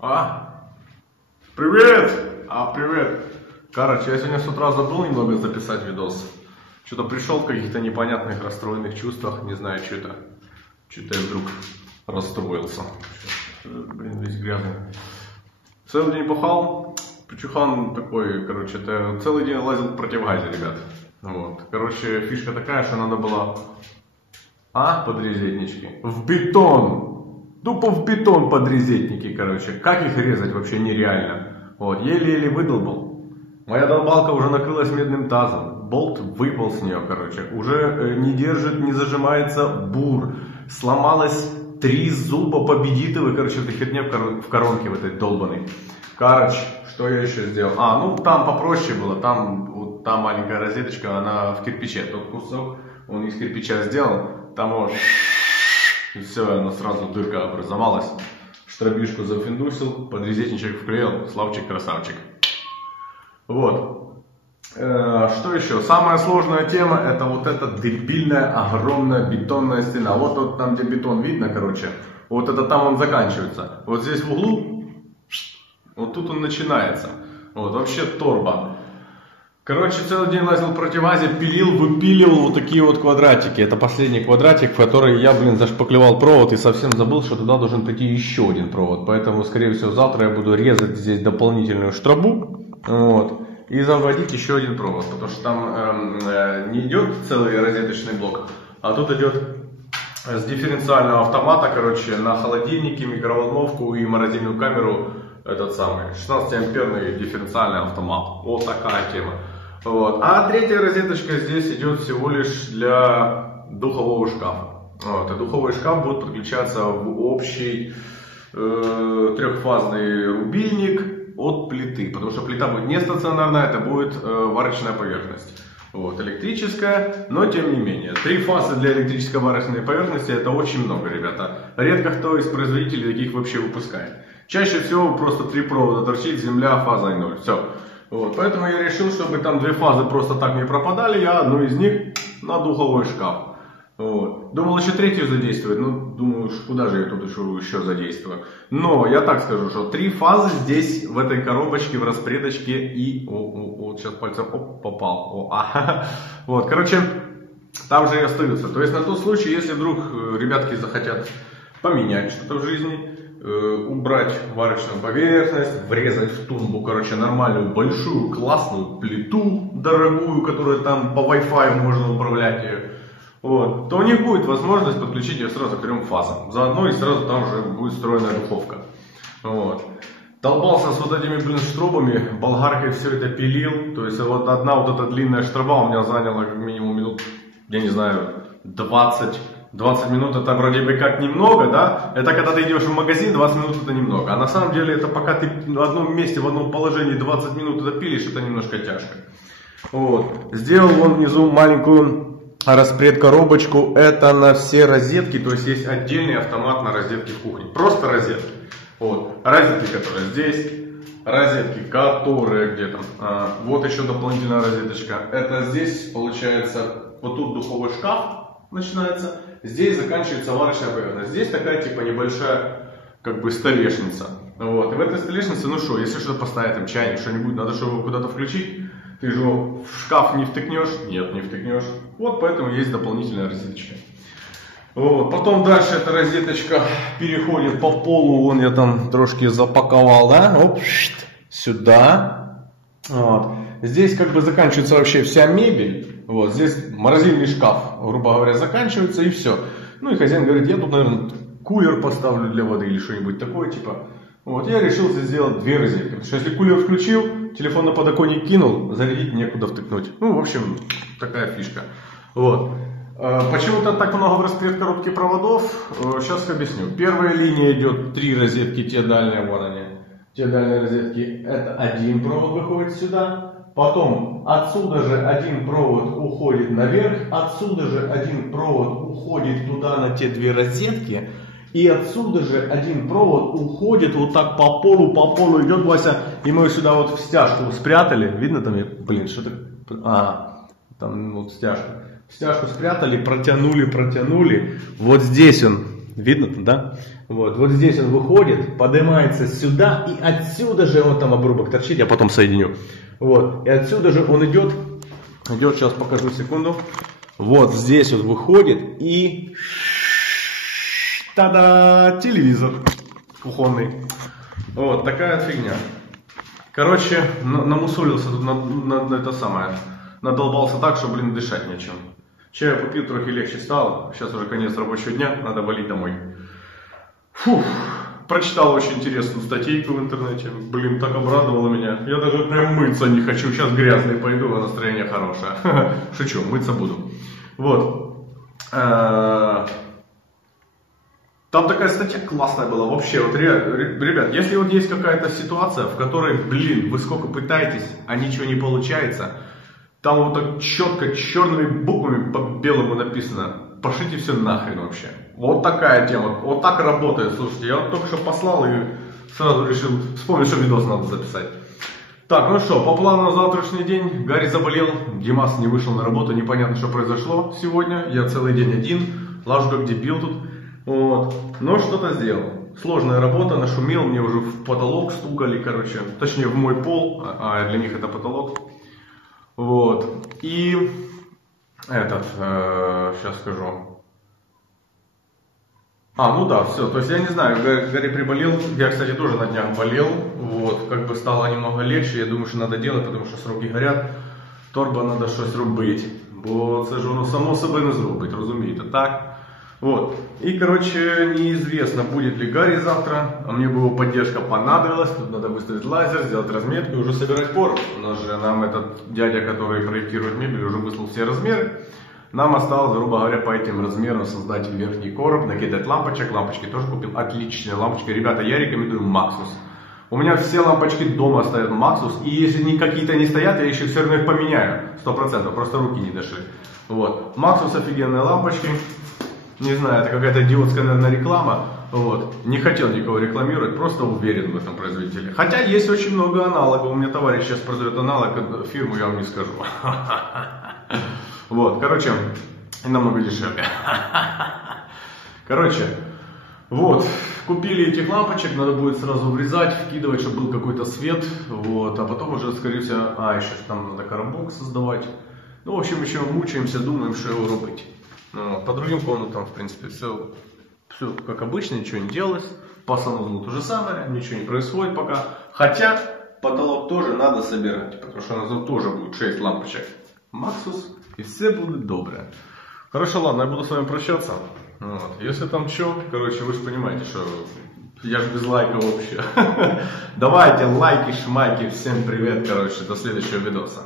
А, привет! Привет! Короче, я сегодня с утра забыл немного записать видос. Что-то пришел в каких-то непонятных расстроенных чувствах, не знаю, что это. Что-то я вдруг расстроился. Блин, весь грязный. Целый день пахал, причухан такой, короче, это целый день лазил в противогазе, ребят. Вот. Короче, фишка такая, что надо было подрезетнички в бетон. Тупо в бетон подрезетники, короче. Как их резать вообще нереально. Вот, еле-еле выдолбал. Моя долбалка уже накрылась медным тазом. Болт выпал с нее, короче. Уже не держит, не зажимается бур. Сломалось 3 зуба победитовых, короче, эта херня в коронке в этой долбаной. Короче, что я еще сделал? Ну там попроще было. Там, вот, та маленькая розеточка, она в кирпиче. Тот кусок, он из кирпича сделал. Там вот... И все, она сразу дырка образовалась. Штробишку зафиндусил, подрезетничек вклеил. Славчик, красавчик. Вот. Что еще? Самая сложная тема — это вот эта дебильная огромная бетонная стена. Вот там, где бетон видно, короче. Вот это там он заканчивается. Вот здесь в углу, вот тут он начинается. Вот, вообще торба. Короче, целый день лазил в противогазе, пилил, выпиливал вот такие вот квадратики. Это последний квадратик, в который я, зашпаклевал провод и совсем забыл, что туда должен прийти еще один провод. Поэтому, скорее всего, завтра я буду резать здесь дополнительную штробу. Вот, и заводить еще один провод. Потому что там не идет целый розеточный блок, а тут идет с дифференциального автомата, короче, на холодильнике, микроволновку и морозильную камеру этот самый 16-амперный дифференциальный автомат. Вот такая тема. Вот. А третья розеточка здесь идет всего лишь для духового шкафа. Вот. И духовой шкаф будет подключаться в общий трехфазный рубильник от плиты. Потому что плита будет не стационарная, это будет варочная поверхность. Вот, электрическая, но тем не менее. 3 фазы для электрической варочной поверхности — это очень много, ребята. Редко кто из производителей таких вообще выпускает. Чаще всего просто 3 провода торчит, земля, фаза и 0. Все. Вот, поэтому я решил, чтобы там 2 фазы просто так не пропадали, я одну из них на духовой шкаф. Вот. Думал еще 3-ю задействовать, но думаю, куда же я тут еще задействую. Но я так скажу, что 3 фазы здесь, в этой коробочке, в распредочке и... Вот сейчас пальцем попал. Вот, короче, там же и остаются. То есть на тот случай, если вдруг ребятки захотят поменять что-то в жизни, убрать варочную поверхность, врезать в тумбу, короче, нормальную, большую, классную плиту дорогую, которая там по Wi-Fi можно управлять ее, вот, то у них будет возможность подключить ее сразу к 3 фазам. Заодно и сразу там уже будет встроенная духовка. Вот. Долбался с вот этими, штробами, болгаркой все это пилил. То есть вот одна вот эта длинная штроба у меня заняла как минимум минут, я не знаю, 20 минут. Это вроде бы как немного, да? Это когда ты идешь в магазин, 20 минут это немного. А на самом деле это пока ты в одном месте, в одном положении 20 минут это пилишь, это немножко тяжко. Вот. Сделал вон внизу маленькую распред-коробочку. Это на все розетки. То есть есть отдельный автомат на розетки в кухне. Просто розетки. Вот. Розетки, которые здесь. Розетки, которые где там. Вот еще дополнительная розеточка. Это здесь получается, вот тут духовой шкаф начинается. Здесь заканчивается варочная поверхность. Здесь такая типа небольшая как бы столешница. Вот. И в этой столешнице, ну что, если что-то поставить, там чайник, что-нибудь, надо, чтобы его куда-то включить. Ты же его в шкаф не втыкнешь? Нет, не втыкнешь. Вот поэтому есть дополнительная розеточка. Вот. Потом дальше эта розеточка переходит по полу. Вон я там трошки запаковал, да? Оп, сюда. Вот. Здесь как бы заканчивается вообще вся мебель. Вот. Здесь морозильный шкаф, грубо говоря, заканчивается и все. Ну и хозяин говорит, я тут, наверное, кулер поставлю для воды или что-нибудь такое типа. Вот, я решил здесь сделать 2 розетки. Потому что если кулер включил, телефон на подоконник кинул, зарядить некуда втыкнуть. Ну, в общем, такая фишка. Вот. Почему-то так много в распред коробке проводов. Сейчас объясню. Первая линия идет 3 розетки, те дальние, вон они. Те дальние розетки. Это один провод выходит сюда. Потом отсюда же один провод уходит наверх. Отсюда же один провод уходит туда на те 2 розетки. И отсюда же один провод уходит вот так по полу идет, Вася. И мы сюда вот в стяжку спрятали. Видно там? Блин, что-то... там вот стяжку. Стяжку спрятали, протянули. Вот здесь он Видно, да? Вот здесь он выходит, поднимается сюда, и отсюда же он там обрубок торчит, я потом соединю. Вот, и отсюда же он идет, сейчас покажу, секунду. Вот здесь он выходит, и та-да, телевизор кухонный. Вот, такая фигня. Короче, намусолился тут на это самое. Надолбался так, что, блин, дышать нечем. Чаю попил, трохи легче стало. Сейчас уже конец рабочего дня, надо валить домой. Фух, прочитал очень интересную статейку в интернете. Блин, так обрадовало меня. Я даже прям мыться не хочу. Сейчас грязный пойду, а настроение хорошее. Шучу, мыться буду. Вот. Там такая статья классная была. Вообще, вот ребят, если вот есть какая-то ситуация, в которой, блин, вы сколько пытаетесь, а ничего не получается, там вот так четко, черными буквами по белому написано: пошлите все нахрен вообще. Вот такая тема, вот так работает. Слушайте, я вот только что послал и сразу решил, вспомнил, что видос надо записать. Так, ну что, по плану на завтрашний день. Гарри заболел, Димас не вышел на работу, непонятно, что произошло сегодня. Я целый день один, лажу как дебил тут. Вот. Но что-то сделал. Сложная работа, нашумел, мне уже в потолок стукали, короче. Точнее, в мой пол, а для них это потолок. Вот. И сейчас скажу. Ну да, все. То есть я не знаю, Гарри приболел. Я, кстати, тоже на днях болел. Вот. Как бы стало немного легче. Я думаю, что надо делать, потому что сроки горят. Торба надо щось робити. Бо це ж воно само себе не зробить, розумієте, так? Вот. И, короче, неизвестно, будет ли Гарри завтра. А мне бы его поддержка понадобилась. Тут надо выставить лазер, сделать разметку и уже собирать короб. У нас же нам этот дядя, который проектирует мебель, уже выслал все размеры. Нам осталось, грубо говоря, по этим размерам создать верхний короб, накидать лампочек. Лампочки тоже купил. Отличные лампочки. Ребята, я рекомендую Maxus. У меня все лампочки дома стоят Maxus. И если какие-то не стоят, я еще все равно их поменяю. 100%. Просто руки не дошли. Вот. Maxus офигенные лампочки. Не знаю, это какая-то идиотская, наверное, реклама. Вот. Не хотел никого рекламировать, просто уверен в этом производителе. Хотя есть очень много аналогов. У меня товарищ сейчас продает аналог, фирму я вам не скажу. Вот, короче, намного дешевле. Короче, вот, купили этих лампочек, надо будет сразу врезать, вкидывать, чтобы был какой-то свет. Вот, а потом уже, скорее всего, еще там надо коробок создавать. Ну, в общем, еще мучаемся, думаем, что его рубить. По другим комнатам, в принципе, все как обычно, ничего не делалось. По санузлу то же самое, ничего не происходит пока. Хотя потолок тоже надо собирать, потому что у нас тут тоже будет 6 лампочек Maxus, и все будет доброе. Хорошо, ладно, я буду с вами прощаться. Вот. Если там что, короче, вы же понимаете, что я же без лайка вообще. Давайте лайки, шмайки, всем привет, короче, до следующего видоса.